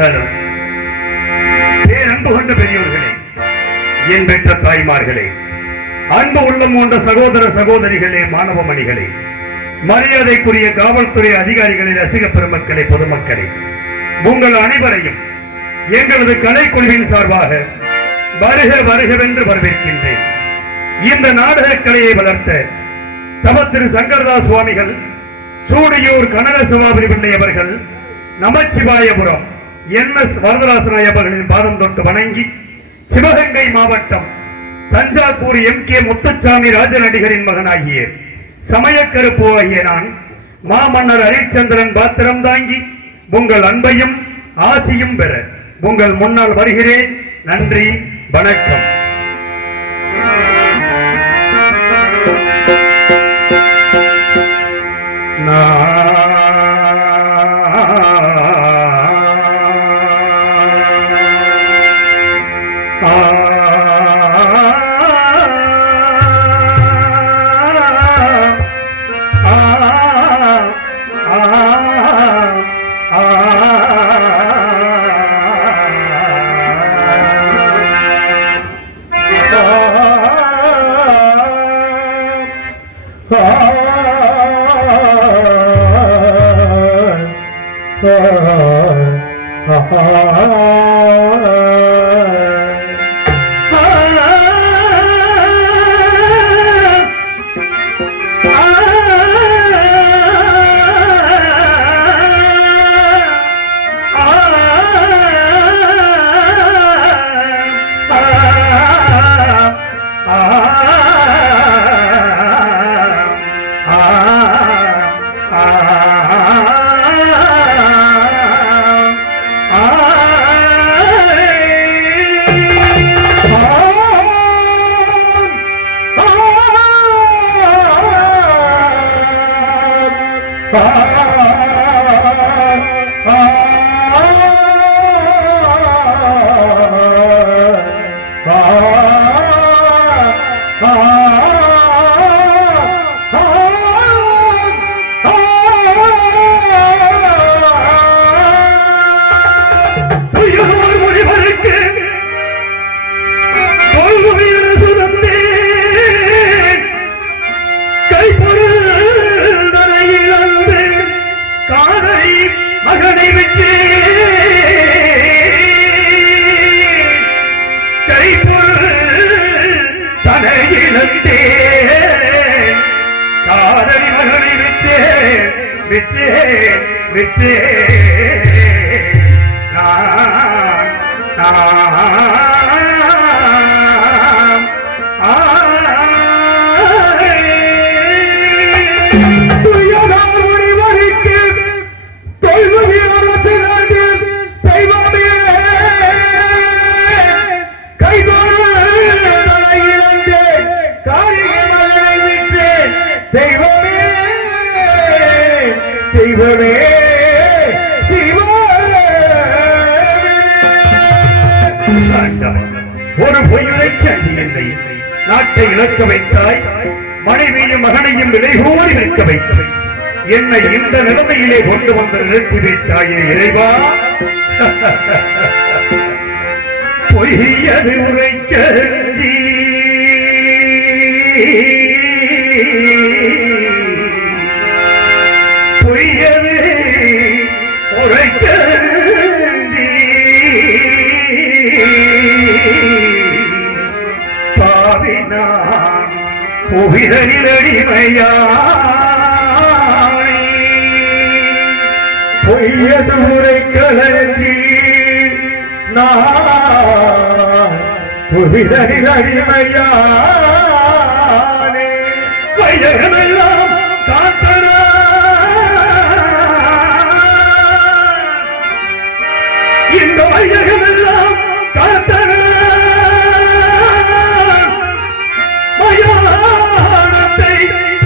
நமஸ்காரம். பேரன்பு கொண்ட பெரியவர்களே, என் பெற்ற தாய்மார்களே, அன்பு உள்ளம் கொண்ட சகோதர சகோதரிகளே, மாணவ மணிகளே, மரியாதைக்குரிய காவல்துறை அதிகாரிகளே, ரசிக பெருமக்களே, பொதுமக்களே, உங்கள் அனைவரையும் எங்களது கலைக்குழுவின் சார்பாக வருக வருகவென்று வரவேற்கின்றேன். இந்த நாடக கலையை வளர்த்த தவ திரு சங்கரதாஸ் சுவாமிகள், சூடியூர் கனக சபாபதி பிள்ளை அவர்கள், நமச்சிவாயபுரம் NS வரதராசனாய் அவர்களின் பாதம் தொட்டு வணங்கி, சிவகங்கை மாவட்டம் தஞ்சாவூர் MK முத்துச்சாமி ராஜநடிகரின் மகனாகிய சமயக்கருப்பு ஆகிய நான் மாமன்னர் ஹரிச்சந்திரன் பாத்திரம் தாங்கி உங்கள் அன்பையும் ஆசியும் பெற உங்கள் முன்னால் வருகிறேன். நன்றி, வணக்கம். ஒரு பொய்யுரைக்க இல்லை, நாட்டை இழக்க வைத்தாய், மனைவியும் மகனையும் விலை கூறி விற்க வைத்தாய், என்னை இந்த நிலைமையிலே கொண்டு வந்து நிறுத்தி வைத்தாயே இறைவா. பொய்யது உரைக்க பொய்யது உரைக்க பாவினான் புவிதனில் அடிமையாய், பொய்யது உரைக்கலஞ்சி நான் புவிதனில் அடிமையானே. வையகமெல்லாம் காத்தனா இந்த வையகமெல்லாம் காத்தனா மயானத்தை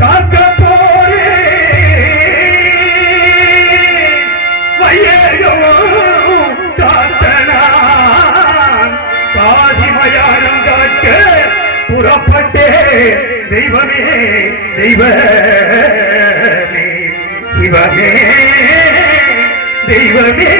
காக்க போரே. வையகம் காத்தனான் பாதி மயானம் காக்க புறப்பட்டே. தெய்வமே தெய்வமே சிவமே தெய்வமே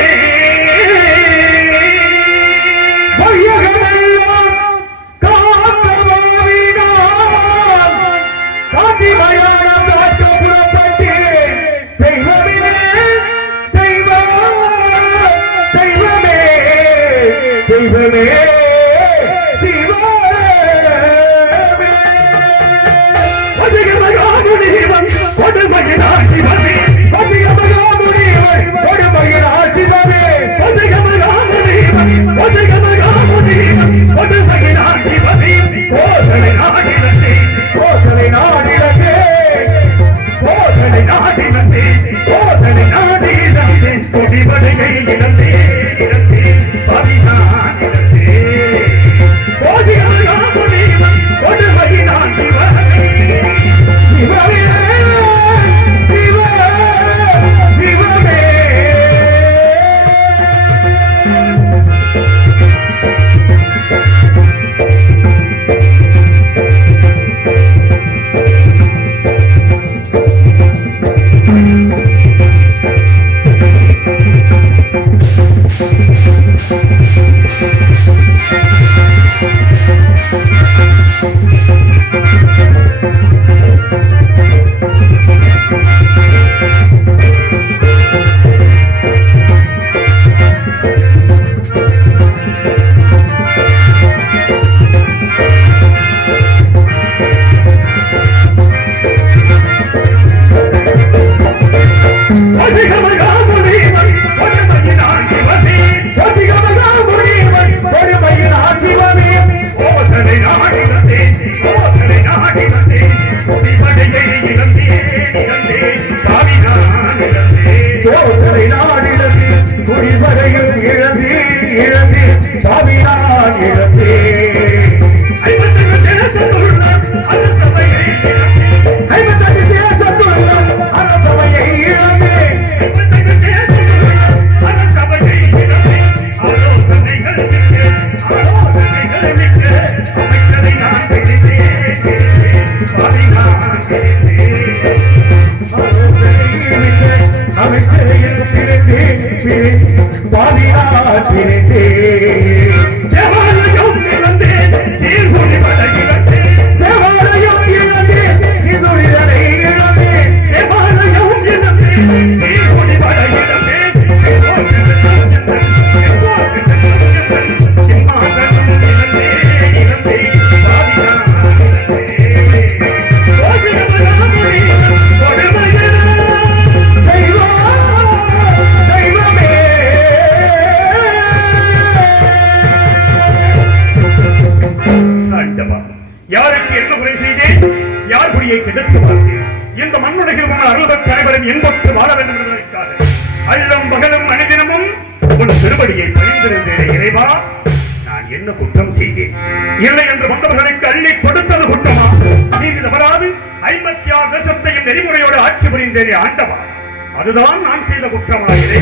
அதுதான் நான் செய்த குற்றமாகிறே.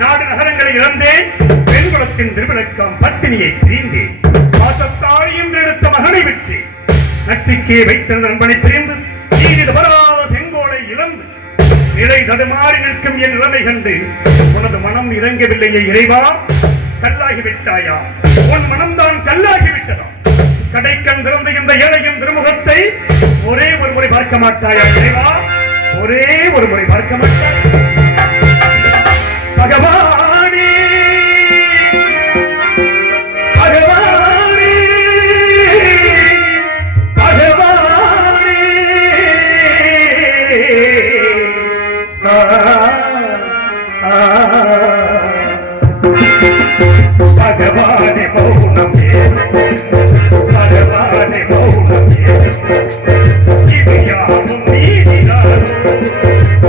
நாடு நகரங்களை இழந்தேன், பெண்குலத்தின் திருவிளக்கம் பத்தினியை பிரிந்தேன், பாசத்தால் என்று எடுத்த மகனை விற்று நட்டிக்கே வைத்த நண்பனை பிரிந்து நீதி தவறாத செங்கோலை இழந்து நிலை தடுமாறி நிற்கும் என் நிலைமை கண்டு உனது மனம் இறங்கவில்லையே இறைவா. கல்லாகிவிட்டாயா? உன் மனம்தான் கல்லாகிவிட்டதா? கடைக்கண் திறந்த இந்த ஏழையின் திருமுகத்தை ஒரே ஒரு முறை பார்க்க மாட்டாயா இறைவா? ஒரே ஒரு முறை பார்க்க மாட்டாய் பகவானே, பகவானே, பகவானே. பகவானே மௌனம், பகவானே மௌனம், இது யாவும்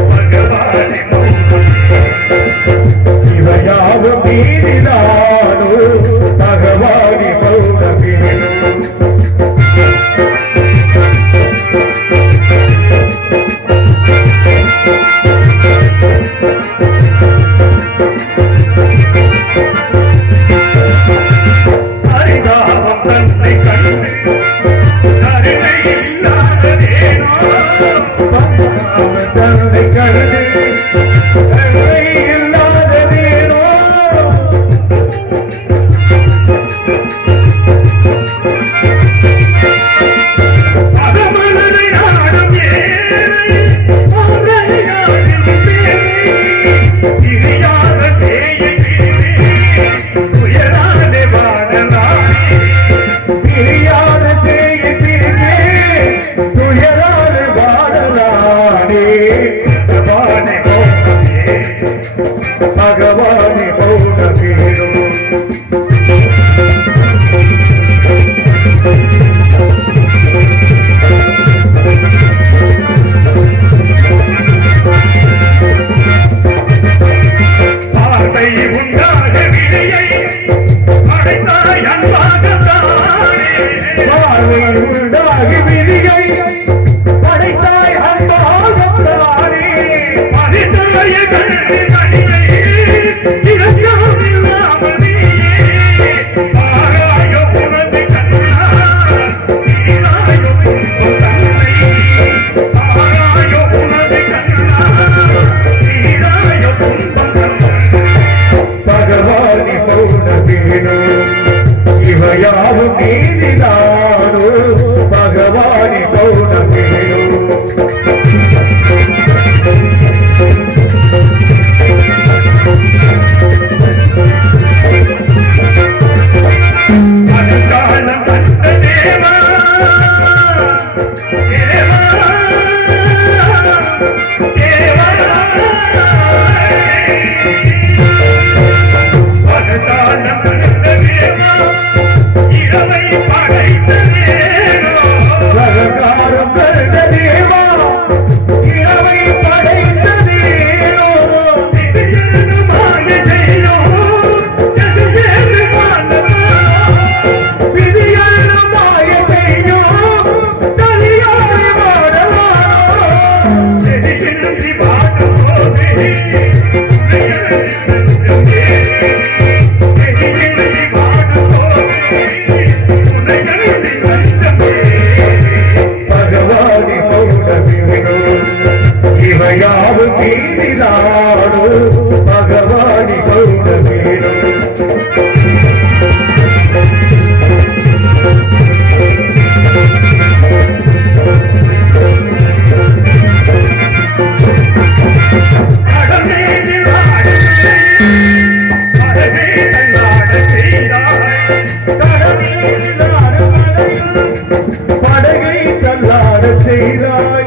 பகவானே மௌனம், இவையாவும் நீதிதானோ பகவானே மௌனமே. அரிதாபம் தன்னை கண்டு கருணை இல்லாததேனோ பகவானே பௌர்ணமியே பகவானே பௌர்ணமியோ பார்வை உண்டாக விடையை அடைத்தாய் அன்பாகத்தானே பார்வை உண்டாகி விதியை படைத்தாய் அன்பாகத்தானே பதித்தாய கண்ணி கனிவை இறக்காமில்லாமல் நீயே ஆராயோ உனது கண்ணா நீராயோ உன் தன்னை ஆராயோ உனது கண்ணா நீராயோ உன் தன்னை பகவானே பௌர்ணமியோ இவையாவும் நீதிதானோ பகவானே பௌர்ணமியோ மனக்காலம் வந்த தேவா தேவா தேவா மனக்காலம் வந்த தேவா இரவை படைத்த தேவா பகவானும் கருத தேவா இரவை படைத்த தேவோ திடீரென மாய செய்யும் திடீரென மாண்டவா விதியான மாய செய்யும் தனியாய் வாழலாம் திடீரென வாடும் போதே பகவானே பௌர்ணமியோ இவையாவும் நீதிதானோ பகவானே பௌர்ணமியோ படகை தள்ளாடச் செய்தாய்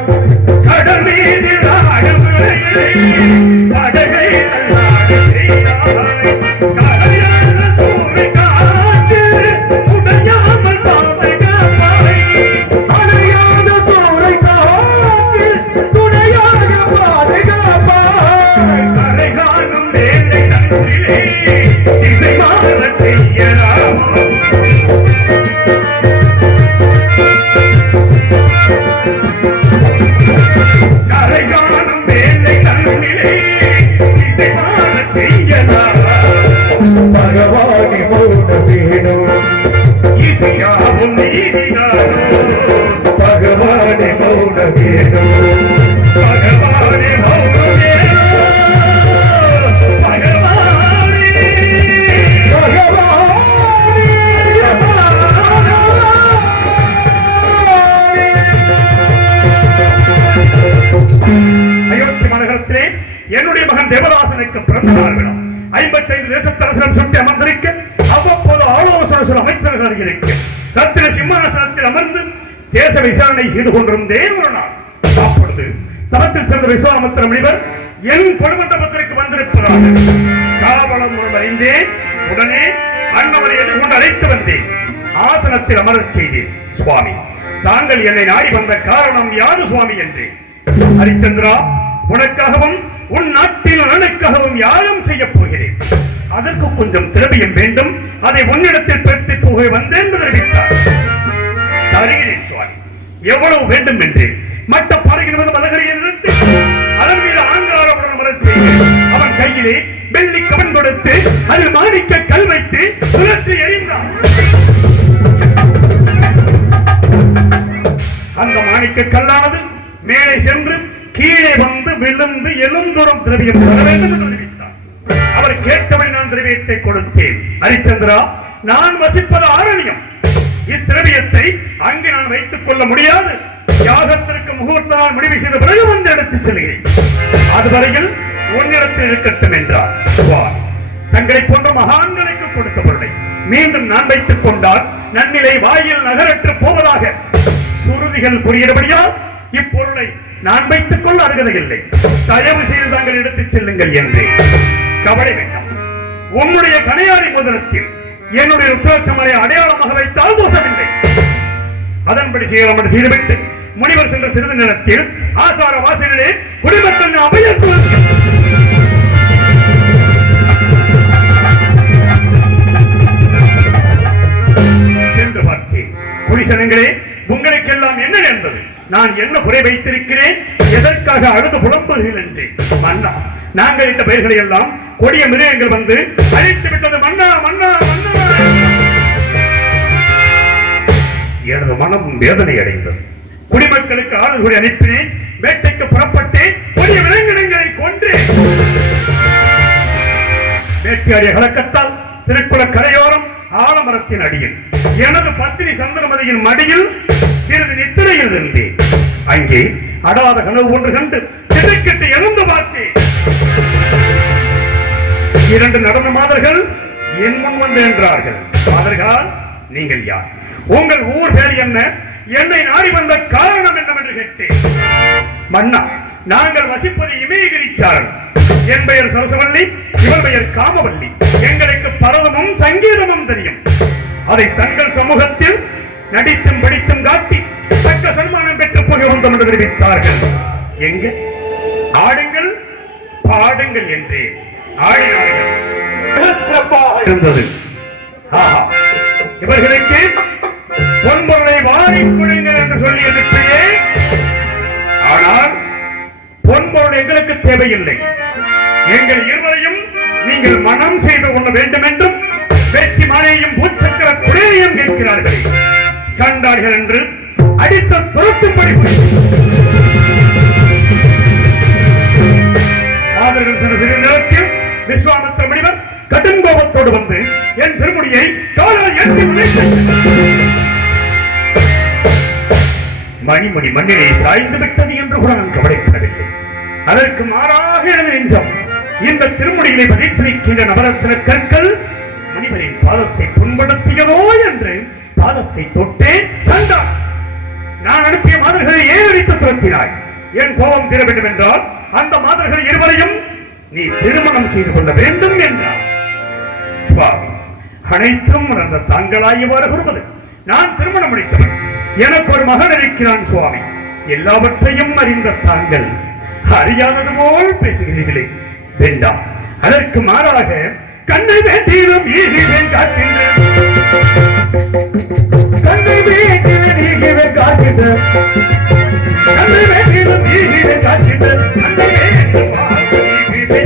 அணையாத தோரை காற்றில் துணையாக பாதுகாப்பாய் பகவானே பௌர்ணமியோ பகவானே பௌர்ணமியோ பகவானே பௌர்ணமியே பகவானே அயோத்தி மாநகரத்திலே என்னுடைய மகன் தேவதாசனுக்கு பிறந்த நாள் விழா 55 தேசத்தரசனம் சுட்டி அமர்ந்திருக்க அவ்வப்போது ஆலோசனை சொல்ல அமைச்சர்கள் இருக்க ரத்தின சிம்மாசனத்தில் அமர்ந்து தேச விசாரணை செய்து கொண்டிருந்தேன் ஒரு நாள். அப்பொழுது தவத்தில் சென்ற விஸ்வாமித்திர முனிவர் என் கொடுமண்டபத்திற்கு வந்திருப்பதாக காவலம் மூலம் அறிந்தேன். உடனே அண்ணவரை எதிர்கொண்டு அழைத்து வந்தேன். ஆசனத்தில் அமரச் செய்தேன். சுவாமி, தாங்கள் என்னை நாடி வந்த காரணம் யாது சுவாமி என்றேன். ஹரிச்சந்திரா, உனக்காகவும் உன் நாட்டின் நலனுக்காகவும் யாரும் செய்ய போகிறேன். அதற்கு கொஞ்சம் திரவியம் வேண்டும். அதை உன்னிடத்தில் பெற்று போக வந்தேன் என்று தெரிவித்தார். தருகிறேன் சுவாமி, எவ்வளவு வேண்டும் என்று மட்ட பாறையின் மலகரியை நிறுத்தி அதன் மீது ஆங்காரமுடன் அமரச் செய்தேன். அவன் கையிலே வெள்ளி கவன் கொடுத்து அதில் மாணிக்க கல் வைத்து சுழற்றி எறிந்தான். அந்த மாணிக்க கல்லானது மேலே சென்று கீழே வந்து விழுந்து எழுந்தோறும் திரவியம் தர வேண்டும் என்று அறிவித்தார். அவர் கேட்டபடி நான் திரவியத்தை கொடுத்தேன். ஹரிச்சந்திரா, நான் வசிப்பது ஆரண்யம். இத்திரவியத்தை அங்கே நான் வைத்துக் கொள்ள முடியாது. யாகத்திற்கு முகூர்த்த நாள் முடிவு செய்த பிறகு வந்து எடுத்து செல்கிறேன். அதுவரையில் உன்னிடத்தில் இருக்கட்டும் என்றார். தங்களை போன்ற மகான்களுக்கு கொடுத்த பொருளை மீண்டும் நான் வைத்துக் கொண்டால் நன்னிலை வாயில் நகரற்று போவதாக சுருதிகள் புரிகிறபடியால் இப்பொருளை நான் வைத்துக் கொள்ள அருகதை இல்லை. தயவு செய்து தாங்கள் எடுத்துச் செல்லுங்கள் என்று. கவலை வேண்டாம். உன்னுடைய கனையாடி மோதிரத்தில் என்னுடைய ருத்ராட்சமலை அடையாளமாக வைத்தால் தோஷமில்லை. அதன்படி செய்யலாம் செய்துவிட்டு முனிவர் சென்ற சிறிது நேரத்தில் ஆசார வாசலிலே குடிமக்கள் அபயம் சென்று பார்த்தேன். குடிசனங்களே, உங்களுக்கெல்லாம் என்ன நேர்ந்தது? நான் என்ன குறை வைத்திருக்கிறேன்? எதற்காக அழுது புலம்புகிறீர்கள் என்று. மன்னா, நாங்கள் இந்த பெயர்களை எல்லாம் கொடிய மிருகங்கள் வந்து அழித்து விட்டது. மன்னா மன்னா மன்னா, எனது மனம் வேதனை அடைந்தது. குடிமக்களுக்கு ஆறுதல் அனுப்பினேன். வேட்டைக்கு புறப்பட்டு கொடிய விலங்கினங்களை கொன்று வேட்டையாடிய கலக்கத்தால் திருக்குள கரையோரம் ஆலமரத்தின் அடியில் எனது பத்தினி சந்திரமதியின் மடியில் சிறிது நித்திரையில் இருந்தேன். அங்கே அடாத கனவு ஒன்று கண்டு திடுக்கிட்டு எழுந்து பார்த்தேன். 2 நடன மாதர்கள் என் முன் வந்து என்றார்கள். மாதர்கள், நீங்கள் யார்? உங்கள் ஊர் பேர் என்ன? என்னை நாடி வந்த காரணம் என்னவென்று கேட்டேன். மன்னா, நாங்கள் வசிப்பது இமயகிரிச்சாரன். என் பெயர் சரசவல்லி, இவள் பெயர் காமவல்லி. எங்களுக்கு பரதமும் சங்கீதமும் தெரியும். அதை தங்கள் சமூகத்தில் நடித்தும் படித்தும் காட்டி தக்க சன்மானம் பெற்று போய் வந்தோம் என்று தெரிவித்தார்கள். எங்க ஆடுங்கள் பாடுங்கள் என்று ஆடினார்கள். சிறப்பாக இருந்தது. இவர்களுக்கு பொன்பொருளை வாரி கொடுங்கள் என்று சொல்லி அனுப்பியே. ஆனால் பொன்பொருள் எங்களுக்கு தேவையில்லை. எங்கள் இருவரையும் நீங்கள் மனம் செய்து கொள்ள வேண்டும் என்றும் பேச்சு மாலையையும் பூச்சக்கர குறையையும் கேட்கிறார்கள். சண்டார்கள் என்று அடித்து துரத்தும்படி அவர்கள் சில சிறு நேரத்தில் விஸ்வாமித்திர முனிவர் கடும் கோபத்தோடு வந்து என் திருமுடியை காலால் ஏற்றி மணிமணி மண்ணிலே சாய்ந்து விட்டது என்று கூட நான் கவலைப்படவில்லை. அதற்கு மாறாக எனது நெஞ்சம் இந்த திருமுடியிலே பதித்திருக்கின்ற நவரத்தின கற்கள் முனிவரின் பாதத்தை புண்படுத்தியதோ என்று பாதத்தை தொட்டே சண்டா, நான் அனுப்பிய மாதர்களை ஏன் அடித்து துரத்தினாய்? என் கோபம் தீர வேண்டும் என்றால் அந்த மாதர்கள் இருவரையும் நீ திருமணம் செய்து கொள்ள வேண்டும் என்றார். அனைத்தும் உணர்ந்த தாங்களாய் இவ்வாறு கூறுவது. நான் திருமணம் முடித்தவன். எனக்கு ஒரு மகன் இருக்கிறான் சுவாமி. எல்லாவற்றையும் அறிந்த தாங்கள் அறியாதது போல் பேசுகிறீர்களே. வேண்டாம். அதற்கு மாறாக கண்ணை வேண்டியும் ஈகிவேன் காக்கின்றேன். கண்ணை வேண்டியும் ஈகிவேன் காக்கின்றேன். கண்ணை வேண்டியும் ஈகிவேன் காக்கின்றேன்.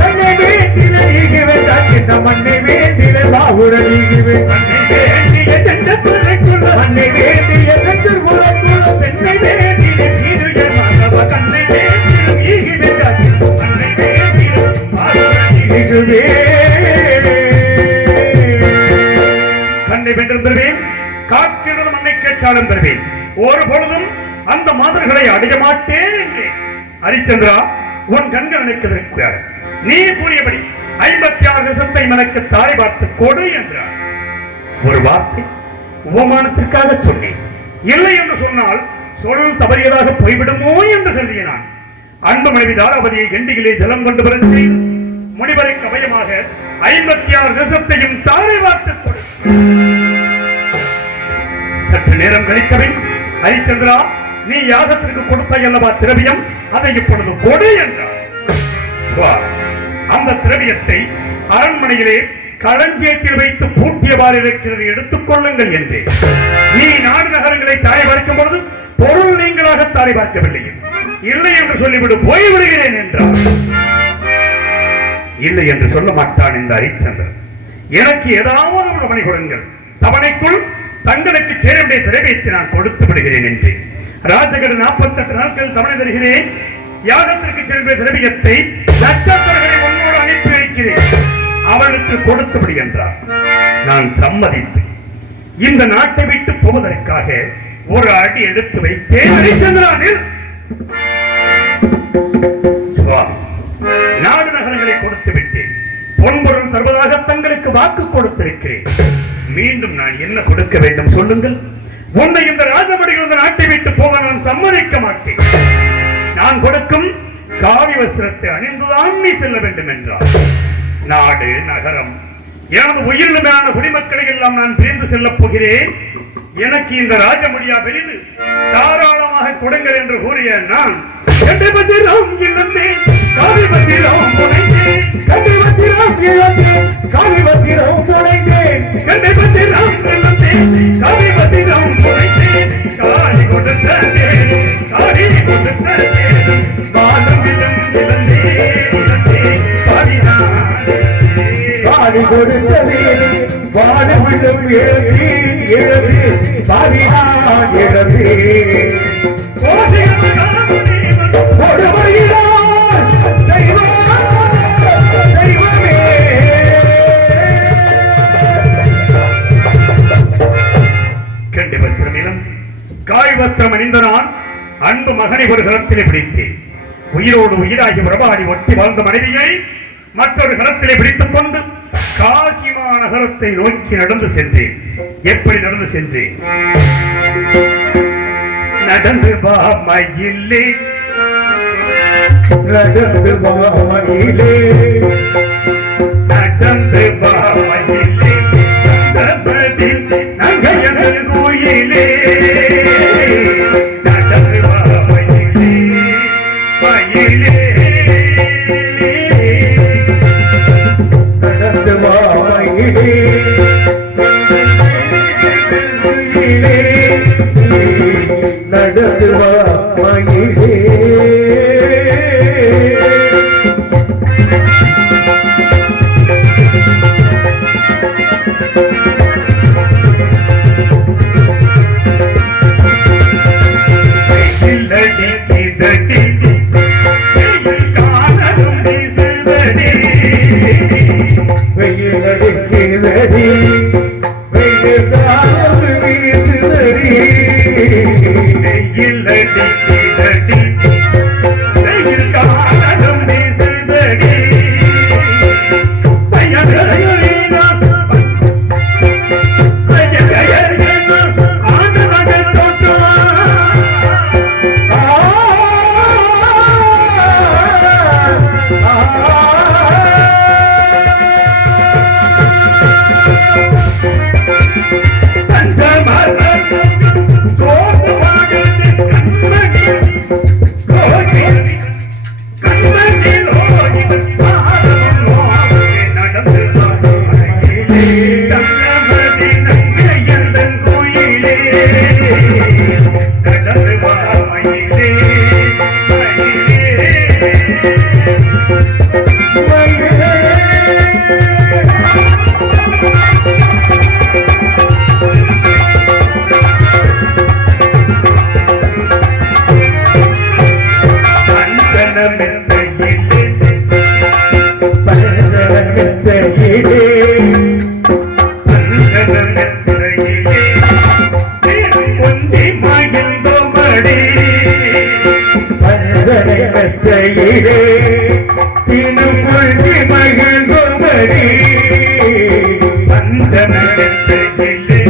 கண்ணை வேண்டியும் ஈகிவேன் காக்கின்ற மண்ணை வேண்டிய பாகுரன் ஈகிவேன். கண்ணை வேண்டிய சென்ற குறைக்குள்ள மண்ணை வேண்டிய சென்று குறைக்குள்ள பெண்ணை வேண்டிய சீருய மாணவ கண்ணை வேண்டியும் ஈகிவேன் காக்கின்ற மண்ணை வேண்டிய பாகுரன் ஈகிவேன். கண்ணை வென்றும் பெறுவேன், காக்கின்ற மண்ணை கேட்டாலும் பெறுவேன். ஒரு பொழுதும் அந்த மாதர்களை அடைய மாட்டேன் என்றேன். ஹரிச்சந்திரா, உன் கண்கள் நினைக்கிறதற்கு நீ கூறியபடி 56 வருஷத்தை எனக்கு தாரை பார்த்து கொடு என்றார். ஒரு வார்த்தை உபமானத்திற்காக சொன்னேன். இல்லை என்று சொன்னால் சொல் தவறியதாக போய்விடுமோ என்று கருதினான். அன்பு மனைவி தாராபதியை கண்டியிலே ஜலம் கொண்டு வர செய்து முனிவருக்கு அபயமாக 56 தேசத்தையும் தாரை பார்த்துக் கொடு. சற்று நேரம் கழித்தபின், ஹரிச்சந்திரா, நீ யாகத்திற்கு கொடுத்தாய் அல்லவா திரவியம், அதை இப்பொழுது கொடு என்றார். அந்த திரவியத்தை அரண்மனையிலே களஞ்சியத்தில் வைத்து பூட்டியவாறு இருக்கிறது, எடுத்துக் கொள்ளுங்கள் என்றேன். நீ நாடு நகரங்களை தாரை பார்க்கும் பொழுது பொருள் நீங்களாக தாரை பார்க்கவில்லை. இல்லை என்று சொல்லிவிடு, போய்விடுகிறேன் என்றார். இல்லை என்று சொல்ல மாட்டான் இந்த ஹரிச்சந்திரன். எனக்கு ஏதாவது ஒரு தவணை கொடுங்கள், தவணைக்குள் தங்களுக்கு சேர வேண்டிய திரவியத்தை நான் கொடுத்து விடுகிறேன் என்றேன். ராஜகடு 48 நாட்கள் தவணை தருகிறேன். யாகத்திற்கு செல்கிற திரவியத்தை நட்சத்திரங்களை முன்னோடு அனுப்பி வைக்கிறேன், அவளுக்கு கொடுத்துவிடு என்றார். நான் சம்மதித்து இந்த நாட்டை விட்டு போவதற்காக ஒரு அடி எடுத்து வைத்தேன். ஹரிச்சந்திரனில் நாடு நகரங்களை கொடுத்து விட்டேன். பொன்பொருள் தருவதாக தங்களுக்கு வாக்கு கொடுத்திருக்கிறேன். மீண்டும் நான் என்ன கொடுக்க வேண்டும் சொல்லுங்கள். உன்னை இந்த ராஜபடிகள் இந்த நாட்டை விட்டு போக நான் சம்மதிக்க மாட்டேன். நான் கொடுக்கும் காவி வஸ்திரத்தை அணிந்துதான் நீ செல்ல வேண்டும் என்றார். நாடு நகரம் எனது உயிரிழமையான குடிமக்களை எல்லாம் நான் பிரிந்து செல்லப் போகிறேன். எனக்கு இந்த ராஜமுடியா பெரிது, தாராளமாக கொடுங்கள் என்று கூறிய நான் கண்டிபத்திரம் இழந்தேன், காவிபத்திரம் புனைந்தேன், கண்டிபத்திரம் இழந்தேன், காவிபத்திரம் புனைந்தேன், கண்டிபத்திரம் இழந்தேன், காவிபத்திரம் புனைந்தேன், காளி கொடுத்தேன், காளி கொடுத்தேன், வானவிலும் இழந்தேன், காளி கொடுத்ததே வானவிலும் எழுதி பாதிதான் இழந்தே கண்டி வஸ்திரம் இழந்து காய் வஸ்திரம் அணிந்த நான் அன்பு மகனை ஒரு கரத்திலே பிடித்தேன். உயிரோடு உயிராகி பிரபாடி ஒட்டி வாழ்ந்த மனைவியை மற்றொரு கரத்திலே பிடித்துக் கொண்டு காசிமா நகரத்தை நோக்கி நடந்து சென்றேன். எப்படி நடந்து சென்றேன்? நடந்து வா மயிலே, நடந்து வா மயிலே, நடந்து வா மயிலே, நந்தபதில் நங்கையது கோயிலே, நடந்து வா மயிலே, மயிலே, நடந்து வா மயிலே, நடந்து வா மயிலே. வெயிலடிக்கிறடி, வெயில் காலம் வீசுதடி, வெயிலடிக்கிறடி, வெயில் காலம் வீசுதடி, மெத்தையிலே தினமொழி மகிழ்ந்தபடி பஞ்சன மெத்தையிலே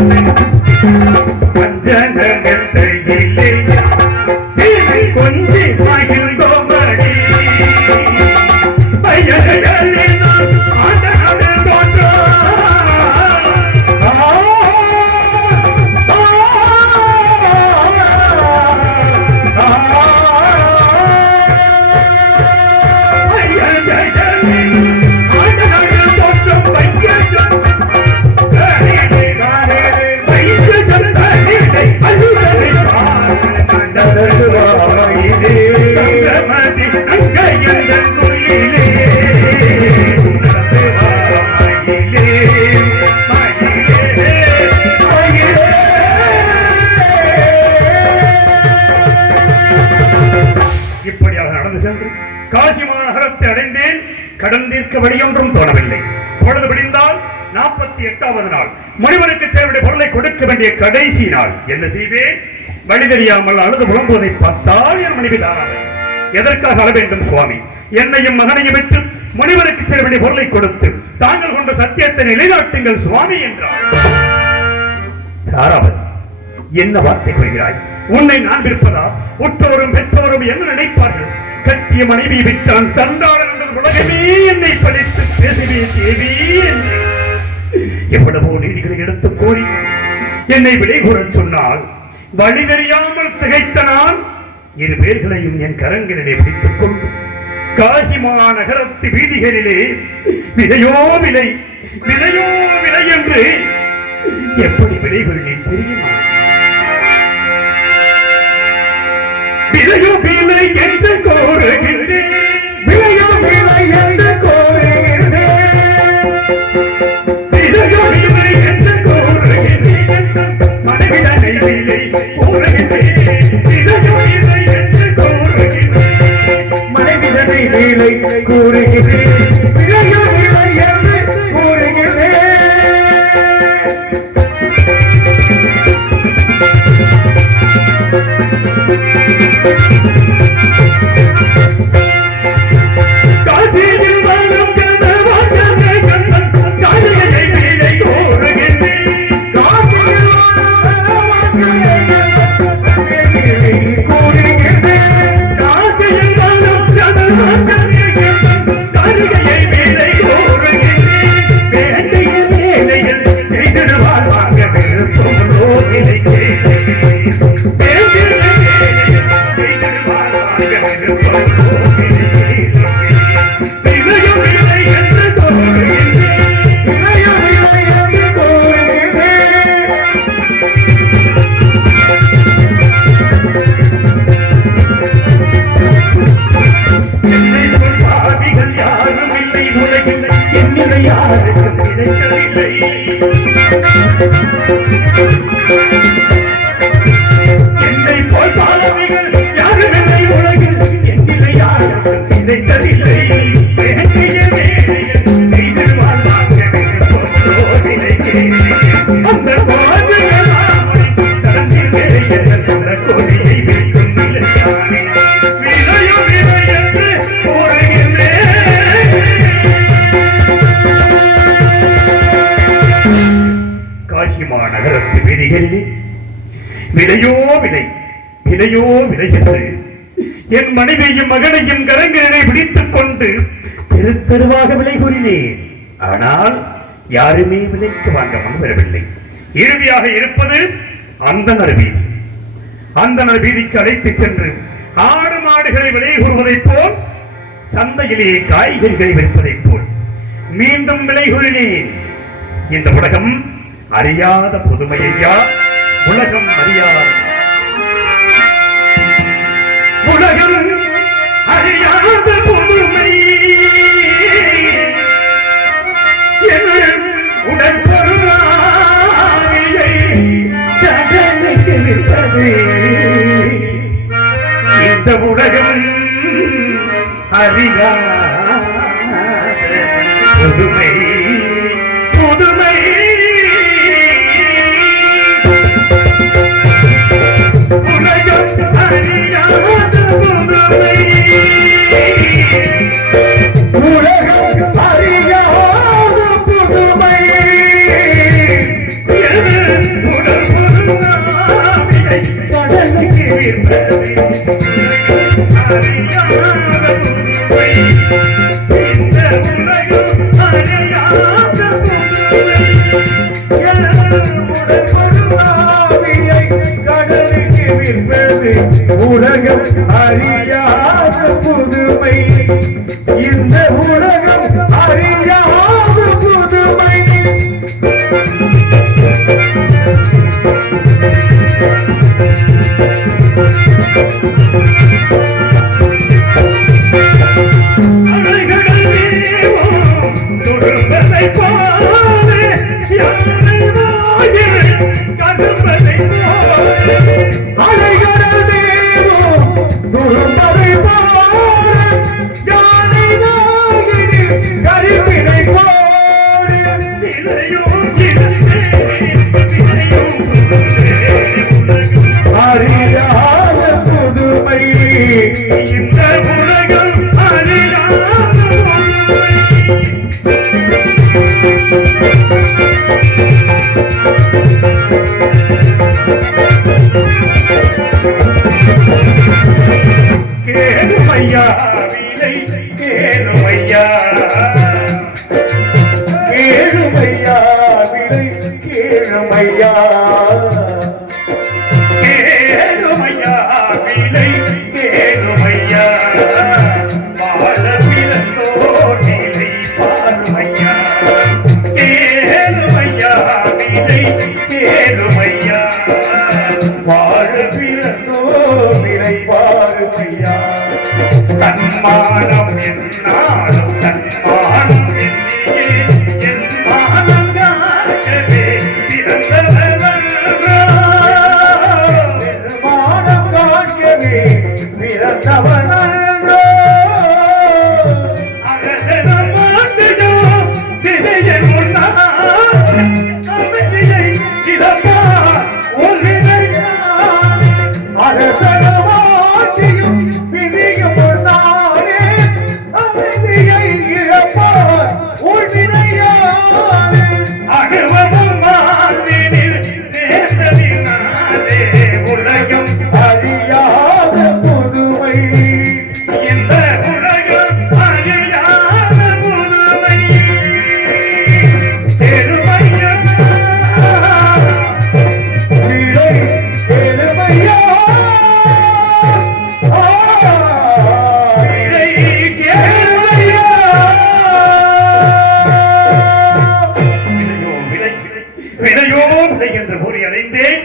பஞ்சன மெத்தையிலே கொஞ்சி மகிழ்ந்தபடி பையனகளே ஆண்டவனே தோற்றா இப்படியாக நடந்து சென்று காசி மாநகரத்தை அடைந்தேன். கடன் தீர்க்க வழியொன்றும் தோணவில்லை. பொழுது விடிந்தால் 48வது நாள் முனிவருக்கு சேருடைய பொருளை கொடுக்க வேண்டிய கடைசி நாள். என்ன செய்வேன்? வழி தெரியாமல் அழுது புலம்புவதை பார்த்தால் என் மனைவி தாராது. எதற்காக அழ வேண்டும் சுவாமி? என்னையும் மகனையும் விட்டு முனிவருக்கு சேர வேண்டிய பொருளை கொடுத்து தாங்கள் கொண்ட சத்தியத்தை நிலைநாட்டுங்கள் சுவாமி என்றார். தாராவதி என்ன வார்த்தை கொள்கிறாய்? உன்னை நான் விற்பதா? உற்றோரும் பெற்றோரும் என்ன நினைப்பார்கள்? கட்டிய மனைவி விட்டான் சண்டாளன் என்ற உலகமே என்னை படித்து பேசுவே தேவி என்று எவ்வளவோ நீதிகளை எடுத்து கோரி என்னை விடை கூறச் சொன்னால் வழி தெரியாமல் திகைத்த நான் இரு பேர்களையும் என் கரங்களிலே பிடித்துக் கொண்டு காசி மாநகரத்து வீதிகளிலே விலையோ விலை விலையோ விலை என்று எப்படி விலை கொள்வேன் தெரியுமா? விலையோ விலை என்று கோருகின்றேன், விலையோ விலை என்று கோருகின்றேன், விலையோ விலை என்று கோருகின்றேன், மனதிலனை விலை கோருகின்றேன், விலையோ விலை என்று கோருகின்றேன், மனைவிதனை விலை கூறுகிறேன், விலையோ விலை என்று கூறுகிறேன். காசியில் வாழும் கனவாகவே கண்ணன் காளியை விலை கோருகின்றேன், காசியில் வாழும் விலை கூறுகிறேன், காசியில் வாழும் கனவாகவே கண்ணன் காளியை விலை கோருகின்றேன், வேண்டைய வேலையில் செய்திடுவார் வாங்க விருப்பமோ விலை கேட்கிறேன், வேண்டிய வேலையில் செய்திடுவார் வாங்க விருப்பமோ விலை கேட்கிறேன், விலையோ விலை என்று கோருகின்றேன், விலையோ விலை என்று கூறுகிறேன். என்னை போல் பாவிகள் யாரும் இல்லை உலகில், என்னிலை யாருக்கும் கிடைக்கவில்லை. என்னை போல் பாவிகள் யாரும் இல்லை உலகில், என்னிலை யாருக்கும் கிடைக்கவில்லை. வேண்டிய வேலையில் செய்து வாழ்வாங்க விருப்பமோ விலைக்கே. அந்த பாவிகளாமை தரத்தில் வேலையில் உள்ள கொடியை விற்கும் நிலையானே. விலையோ விலை என்று கூறுகின்றேன். காசி மாநகரத்து வீதிகளிலே விலையோ விலை விலையோ விலை என்று என் மனைவியும் மகனையும் கரங்களிலே பிடித்துக் கொண்டு தெரு தெருவாக விலை கூறினேன். ஆனால் யாருமே விலைக்கு வாங்க முன் வரவில்லை. இறுதியாக இருப்பது அந்தணர் வீதி. அந்தணர் வீதிக்கு அழைத்துச் சென்று ஆடு மாடுகளை விலை கூறுவதைப் போல், சந்தையிலே காய்கறிகளை விற்பதைப் போல் மீண்டும் விலை கூறினேன். இந்த உலகம் அறியாத புதுமையா? உலகம் அறியாத உலகம் அறியாத புதுமை என் உடற்பொருளாவியை ஜகனுக்கு நிற்பது. இந்த உலகம் அறியாத புதுமை புதுமை உலகம் அறியாத புதுமை உலகம் அறியாத புதுமை என் உடல் பொருளாவியை கடலுக்கு விற்பது. அறியாத புதுமை இந்த உலகம் அறியாத புதுமை என் உடல் பொருளாவியை கடலுக்கு விற்பது. உலகம் அறியாத புதுமை, இந்த உலகம் அறியாத புதுமை. அலைகடல் மேவும் துரும்பதைப் போல, யானை வாயில் கடும்பதைப் போல, அலைகடல் தேவம் துரும்பதை போல, யானை நாகினில் கரிப்பினை போல, விலையோ விலை, விலையோ விலை, உலகம் அறியாத கேளுமையா கேளுமையா விலை கேளுமையா கேளுமையா விலை கேளுமையா வாழ பிறந்தோ நிலை பாருமையா கேளுமையா விலை கேளுமையா வாழ பிறந்தோ விலை பாருமையா தன்மானம் என்னாலும் தன்மானம் எண்ணியே என் மானம் காக்கவே பிறந்தவனன்றோ. மானம் காக்கவே பிறந்தவனன்றோ. அரசனம் வாழ்ந்ததோ திரையின் முன்னால் அமைதியை இழப்பார் ஒரு நிலையானே. அரசனமாட்சியும் விதியும் நானே அமைதியை இழப்பார் உள்வினையானே. அனுபவம் வாழ்வினில் நேர்ந்ததினாலே உலகம் அறியாத புதுமை இந்த உலகம் அறியாத புதுமை. பெருமையம் விடை கேளுமையா. இதை கேளுமையா. விடையோ விடை என்று கூறி அடைந்தேன்.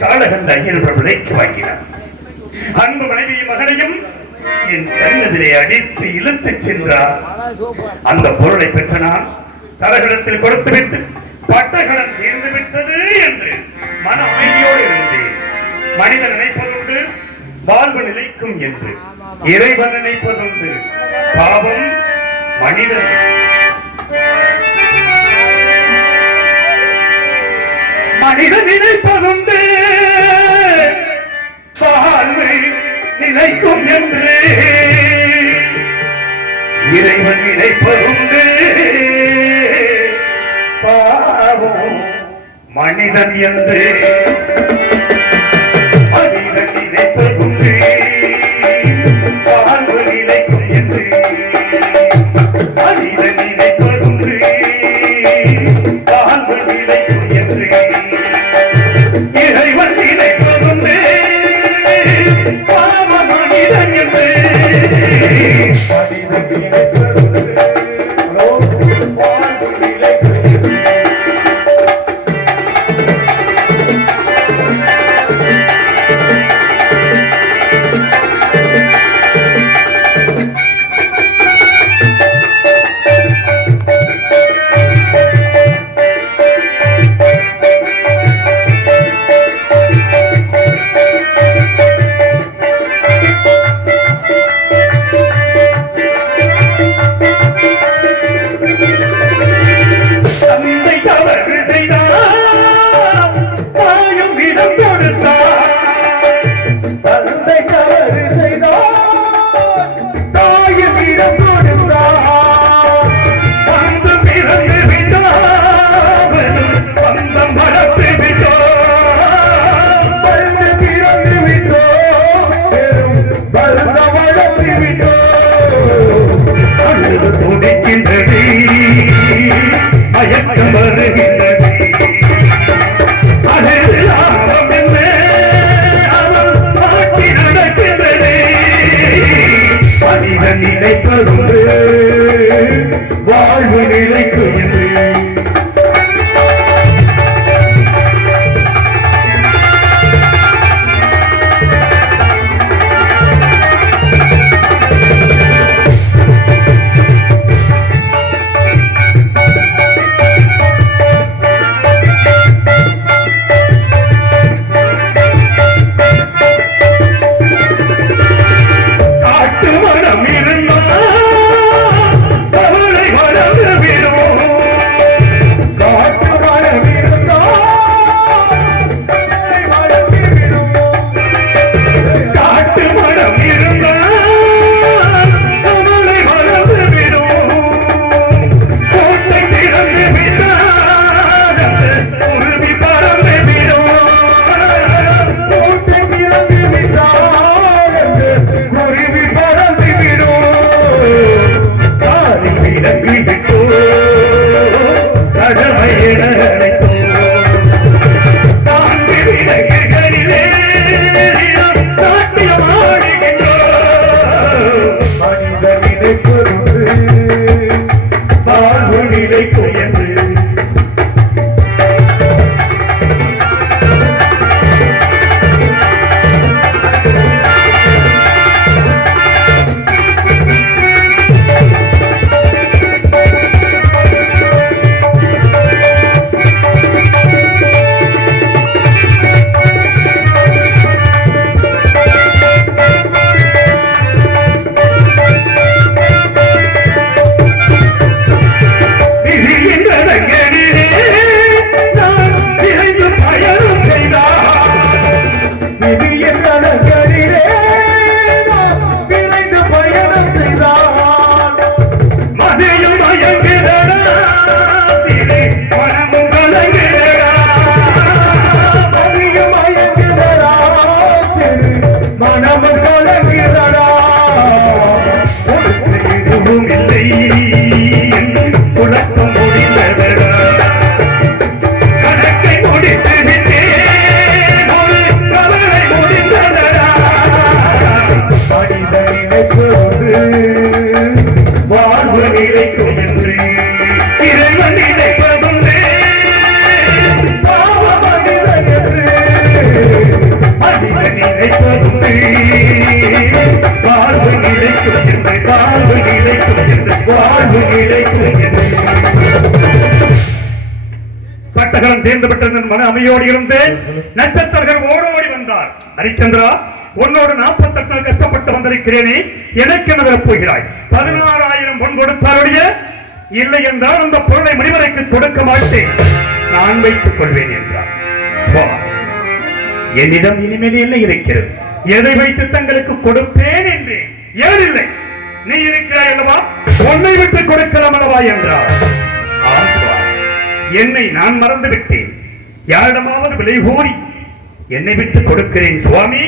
காலகண்ட ஐயர் விலைக்கு வாங்கினார். அன்பு மனைவியும் மகனையும் என் கண்ணெதிரே அடித்து இழுத்துச் சென்றார். அந்த பொருளை பெற்ற நான் தரகடத்தில் கொடுத்துவிட்டு பட்டகடன் தீர்ந்து விட்டது என்று மன அமைதியோடு இருந்தேன். மனிதன் நினைப்பதுண்டு வாழ்வு நிலைக்கும் என்று, இறைவன் நினைப்பதுண்டு பாவம் மனிதன். மனிதன் நினைப்பதுண்டு வாழ்வு நிலைக்கும் என்று, இறைவன் நினைப்பதுண்டு பாவம் மனிதன் என்று. மனிதன் நினைப்பதுண்டு வாழ்வு நிலைக்கும் என்று, மனிதன் நினைப்பதுண்டு வாழ்வு நிலைக்கும் என்று, இறைவன் நினைப்பதுண்டு பாவ மனிதன் என்று. மனிதன் நினைப்பதுண்டு வாழ்வு நிலைக்கும். தந்தை தவறு செய்தார் தாயும் இடம் கொடுத்தார். தந்தை தவறு செய்தார் தாயும் இடம் கொடுத்தார். வந்து பிறந்து விட்டார் பந்தம் வளர்த்து விட்டார். வந்து பிறந்து விட்டோம் பெரும் பல்த வளர்த்து விட்டோம். அழுது துடிக்கின்றது மயக்கம் வருகின்றது. அது லாபம் என்ன அவள் ஆட்சி நடக்கின்றது. மனிதன் நினைப்பதுண்டு வாழ்வு நிலைக்கு என்று. காட்டு மரம் இருந்தால் தவளை வளர்ந்து விடும். நினைப்பதுண்டு வாழ்வு நிலைக்கும் என்று பட்டகரம் தேர்ந்தப்பட்ட மன அமையோடு இருந்து நட்சத்திரர்கள் ஓடோடி வந்தார். ஹரிச்சந்திரா, உன்னோடு 48 நாள் கஷ்டப்பட்டு வந்திருக்கிறேனே, எனக்கு என்ன வரப்போகிறாய்? 16,000 பொன் கொடுத்தாருடைய, இல்லை என்றால் அந்த பொருளை மணிவரைக்கு கொடுக்க மாட்டேன், நான் வைத்துக் கொள்வேன் என்றார். என்னிடம் இனிமேல் என்ன இருக்கிறது? எதை வைத்து தங்களுக்கு கொடுப்பேன் என்று. ஏன் இல்லை? நீ இருக்கிறாய் அல்லவா, உன்னை விட்டு கொடுக்கலாம் அல்லவா என்றார். என்னை நான் மறந்து விட்டேன், யாரிடமாவது விலை கோரி என்னை விட்டு கொடுக்கிறேன் சுவாமி.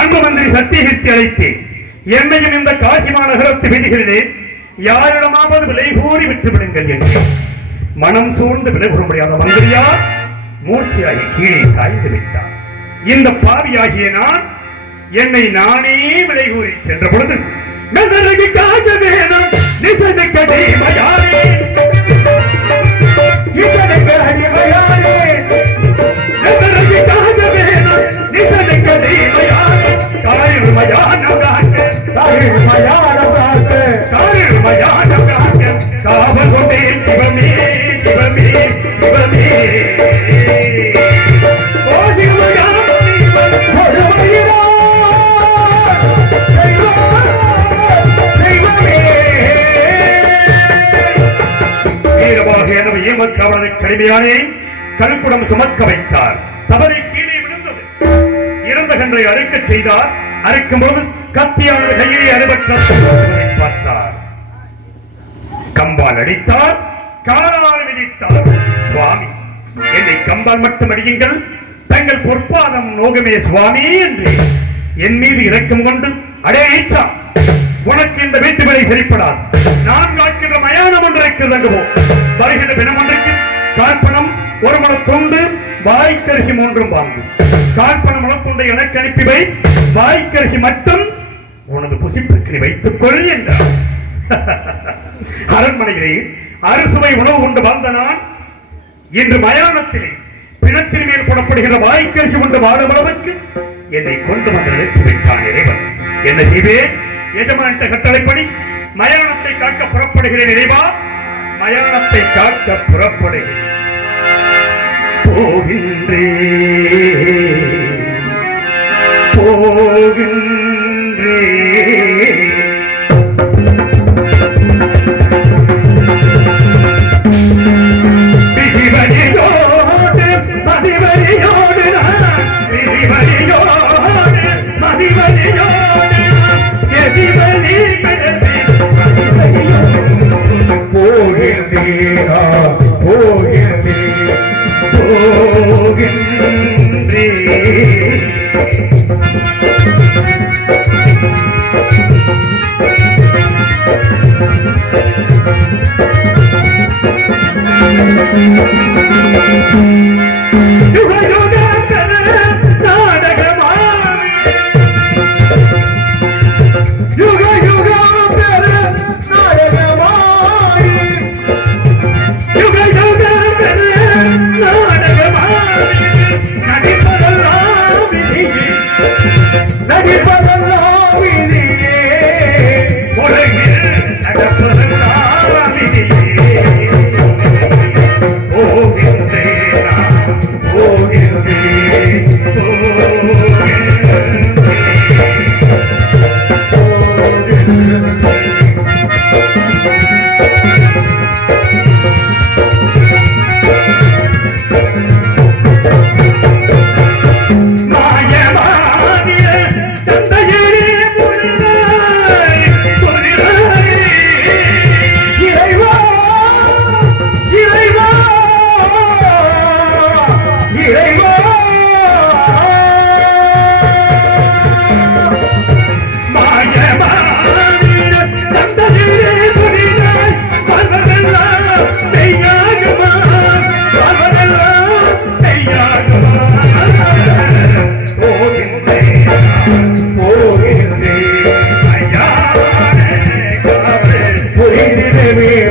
அன்பு மந்திரி சத்தியகீர்த்தி அழைத்தேன், என்னையும் இந்த காசி மாநகரத்து வீதிகளிலே யாரிடமாவது விலை கோரி விட்டு விடுங்கள் என்று. மனம் சூழ்ந்து விலை கூற முடியாத மந்திரியார் மூர்ச்சியாகி கீழே சாய்ந்து விட்டார். இந்த பாவியாகிய நான் என்னை நானே விலை கூறி சென்ற பொழுது மெதற்கு காஜ வேணும் நிசனுக்கு அடிமையானே, நிசனுக்கு அடிமையானே, மெதற்கு காஜ வேணும் நிசனுக்கு அடிமையானே, காரிருமையான காட்டு, காரிருமையான காட்டு, காரிருமையான காட்டு, காவல் கொண்டே சிவமே சிவமே சிவமே. அவளை கடுமையானே கல்குடம் சுமக்க வைத்தார். தவறை கீழே விழுந்தது. இறந்த கன்றை அறுக்க செய்தார். அறுக்கும் பொழுது கத்தியானது கையிலே அறுபற்ற பார்த்தார். கம்பால் அடித்தார், காலால் மிதித்தார். சுவாமி, என்னை கம்பால் மட்டும் அடியுங்கள், தங்கள் பொற்பாதம் நோகமே சுவாமி என்று என் மீது இரக்கம் கொண்டு, அடே ஈச்சா, உனக்கு இந்த வீட்டு வேலை சரிப்படாது, நான் காக்கின்ற மயானம் ஒன்று இருக்கிறது, வருகின்ற தினம் ஒன்றுக்கு காற்பணம் 1 முழ துண்டு, வாய்க்கரிசி 3 வாங்கு. காற்பணம் முழத்துண்டை எனக்கு அனுப்பி வை, வாய்க்கரிசி மட்டும் உனது புசிப்பிற்கு வைத்துக் கொள் என்றார். அரண்மனையிலே அறுசுவை உணவு கொண்டு வாழ்ந்த நான் இன்று மயானத்திலே பிணத்தின் மேல் போடப்படுகிற வாய்க்கரிசி கொண்டு வாழும் அளவுக்கு என்னை கொண்டு வந்து நிறுத்தி வைத்தான் இறைவன். என்ன செய்வேன்? எஜமான கட்டளைப்படி மயானத்தை காக்க புறப்படுகிறேன் இறைவா, மயானத்தை காக்க புறப்படுகிறேன். போகின்றே போகின்றே விதிவழியோடு மதிவழியோடு விதிவழியோடு மதிவழியோடு எதிவழி போகின்றேனா போகின்றே போகின்றே. நாடகமாவே யுக யுக பெற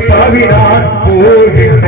பாவி நான் போகின்றேன்